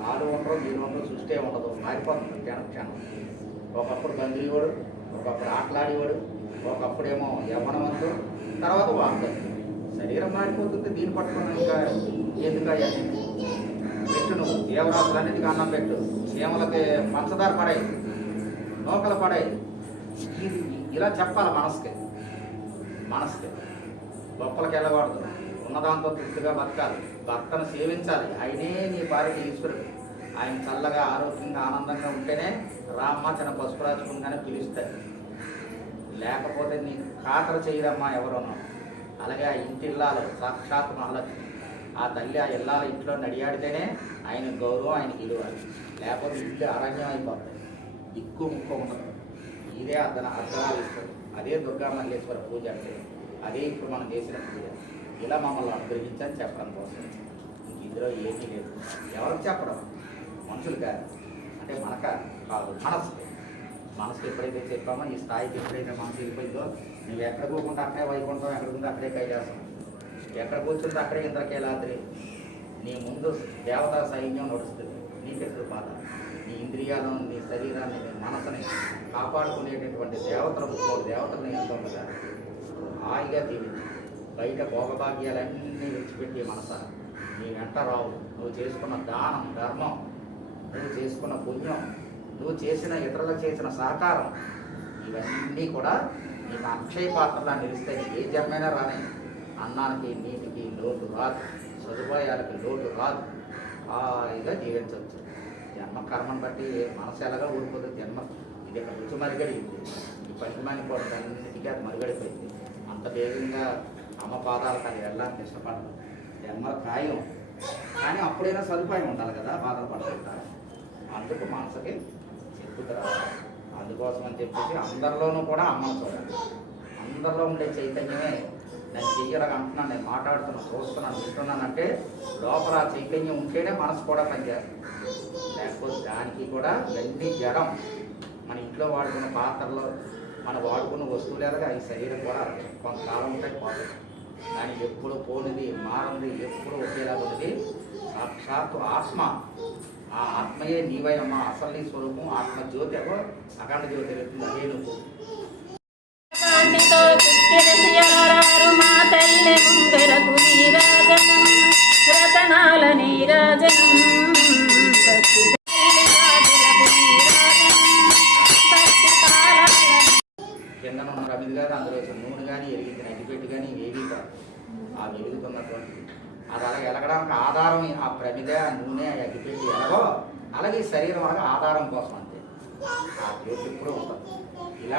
వాళ్ళు ఉండరు మీరు ఉండరు సృష్టి ఉండదు. మారిపోతుంది క్షణం క్షణం. ఒకప్పుడు బందిరివాడు ఒకప్పుడు ఆటలాడేవాడు ఒకప్పుడేమో యవ్వనవంతుడు తర్వాత వాడతాడు శరీరం మారిపోతుంది దీన్ని పట్టుకుని ఇంకా ఎందుకు అవన్నీ పెట్టు నువ్వు. దేవరాజులన్నిటికీ అన్నం పెట్టు. చీమలకి పంచదార పడాయి నూకలు పడాయి. ఇది ఇలా చెప్పాలి మనసుకి. మనసుకి. గొప్పలకి వెళ్ళకూడదు. ఉన్నదాంతో తృప్తిగా బతకాలి. భర్తను సేవించాలి. ఆయనే నీ భార్యకి ఈశ్వరుడు. ఆయన చల్లగా ఆరోగ్యంగా ఆనందంగా ఉంటేనే రామ్మ తన పసుపు రాజుకుండానే పిలుస్తాయి లేకపోతే నీ ఖాతరు చేయరమ్మా ఎవరున్నా అలాగే ఆ ఇంటి ఇల్లాలు సాక్షాత్ మహాలక్ష్మి. ఆ తల్లి ఆ ఇల్లాల ఇంట్లో నడియాడితేనే ఆయన గౌరవం ఆయనకి విలువ లేకపోతే ఇల్లు అరణ్యం అయిపోతుంది దిక్కు ముక్కు ఉండదు. ఇదే అర్ధన అర్ధనాలు ఇస్తారు అదే దుర్గా మల్లేశ్వర పూజ అంటే. అదే ఇప్పుడు మనం చేసిన పూజ. ఇలా మమ్మల్ని అనుగ్రహించని చెప్పడం కోసం ఇంక ఇందులో ఏమీ లేదు. ఎవరికి చెప్పడం? మనుషులు కాదు. అంటే మనక కాదు మనసుకి మనసుకి ఎప్పుడైతే చెప్పామో ఈ స్థాయికి ఎప్పుడైతే మనసు వెళ్ళిపోయిందో నువ్వు ఎక్కడ పోకుండా అక్కడే వైకుంఠం ఎక్కడ ఉందో అక్కడే కైలాసం. ఎక్కడ కూర్చుంటే అక్కడే ఇంద్రకేలాద్రి. నీ ముందు దేవతా సైన్యం నడుస్తుంది. నీకెప్పుడు బాధ. నీ ఇంద్రియాలను నీ శరీరాన్ని నీ మనసుని కాపాడుకునేటటువంటి దేవతలు దేవతలను ఎంతో ఉండగా హాయిగా దీవించు బయట భోగభాగ్యాలన్నీ విడిచిపెట్టే మనస. నీ వెంట రావు. నువ్వు చేసుకున్న దానం ధర్మం నువ్వు చేసుకున్న పుణ్యం నువ్వు చేసిన ఇతరులకు చేసిన సహకారం ఇవన్నీ కూడా నీకు అక్షయ పాత్రలా నిలుస్తాయి. ఏ జన్మైనా రానే. అన్నానికి నీటికి లోటు రాదు. సదుపాయాలకి లోటు రాదు. హాయిగా జీవించవచ్చు. జన్మ కర్మను బట్టి మనసు ఎలాగా ఊడిపోతుంది జన్మ ఇది ఒక రుచి మరిగడింది ఈ పనిమాని కూడా అన్నిటికీ అది మరుగడిపోయింది అంత వేగంగా అమ్మ పాదాలు కానీ వెళ్ళడానికి ఇష్టపడదు. జన్మ ఖాయం. కానీ అప్పుడైనా సదుపాయం ఉండాలి కదా బాధలు పడుతుంటారు అందుకు మనసుకి చెప్పుకురా అందుకోసం అని చెప్పేసి అందరిలోనూ కూడా అమ్మను చూడాలి. అందరిలో ఉండే చైతన్యమే నేను చెయ్యలాగా అంటున్నాను నేను మాట్లాడుతున్నాను చూస్తున్నాను వింటున్నానంటే లోపల ఆ చైతన్యం ఉంటేనే మనసు కూడా పనిచేస్తుంది. లేకపోతే దానికి కూడా ఇవన్నీ జడం. మన ఇంట్లో వాడుకున్న పాత్రలో మన వాడుకున్న వస్తువులు ఎలాగా ఈ శరీరం కూడా కొంతకాలం ఉంటాయి పోతుంది కానీ ఎప్పుడు పోనిది మారింది ఎప్పుడు ఒకేలా ఉన్నది సాక్షాత్తు ఆత్మ. ఆ ఆత్మయే నీవయమ్మ అసలు నీ స్వరూపం ఆత్మ జ్యోతి. అగో అఖండ జ్యోతి. వెళ్తుంది అదే నువ్వు. కింద గారు అందులో వేసిన నూనె కానీ ఎరిగించిన అగ్గిపెట్టి కానీ ఏవి కాదు ఆ వెలుగుతున్నటువంటి అది అలాగే ఎలగడానికి ఆధారం ఆ ప్రమిద నూనె ఆ అగ్గిపెట్టి ఎలాగో అలాగే శరీరం అలాగే ఆధారం కోసం అంతే. ఆ జ్యోతి ఎప్పుడూ ఉంటుంది. ఇలా